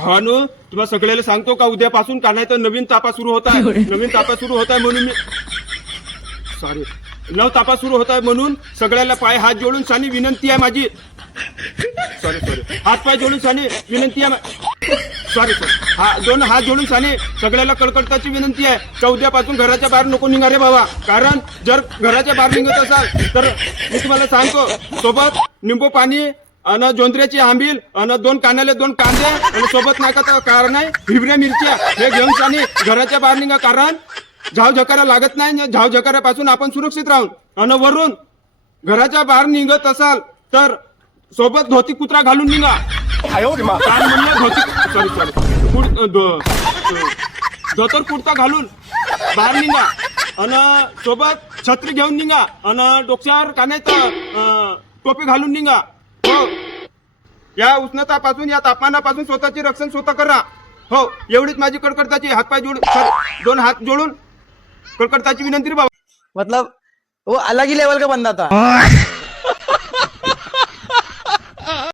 भावानो, तुम्हाला सगळ्याला सांगतो का उद्यापासून का नाही तर नवीन तापा सुरू होत आहे. नवीन तापा सुरू होत आहे म्हणून मी सॉरी नव तापा सुरू होत आहे म्हणून सगळ्याला पाय हात जोडून सानी विनंती आहे माझी. सॉरी हात पाय जोडून सानी विनंती आहे. सॉरी दोन हात जोडून सानी सगळ्याला कळकळताची विनंती आहे का उद्यापासून घराच्या बाहेर नको निघा रे बाबा. कारण जर घराच्या बाहेर निघत असाल तर मी तुम्हाला सांगतो सोबत निंबू पाणी अन जोंधऱ्याची आंबील अन 2 कांद्याले 2 कांदे आणि सोबत नाही का कारण आहे हिरव्या मिरच्या हे घेऊन सानी घराच्या बाहेर निघा. कारण झाव झकारा लागत नाही. झाव झकाऱ्यापासून आपण सुरक्षित राहून अन वरून घराच्या बाहेर निघत असाल तर सोबत धोती कुत्रा घालून निघा. काय म्हणलं धोती सॉरी धोतर कुर्ता घालून बाहेर निघा अन सोबत छत्री घेऊन निघा अन डोक्यावर कानात टोपी घालून निघा. हो या उष्णतापासून या तापमानापासून स्वतःचे रक्षण स्वतः करा. हो एवढीच माझी कडकडताची हातपाय जोडून 2 हात जोडून कडकडताची विनंती रे बाबा. मतलब वो अलग ही लेवल का बंदा था.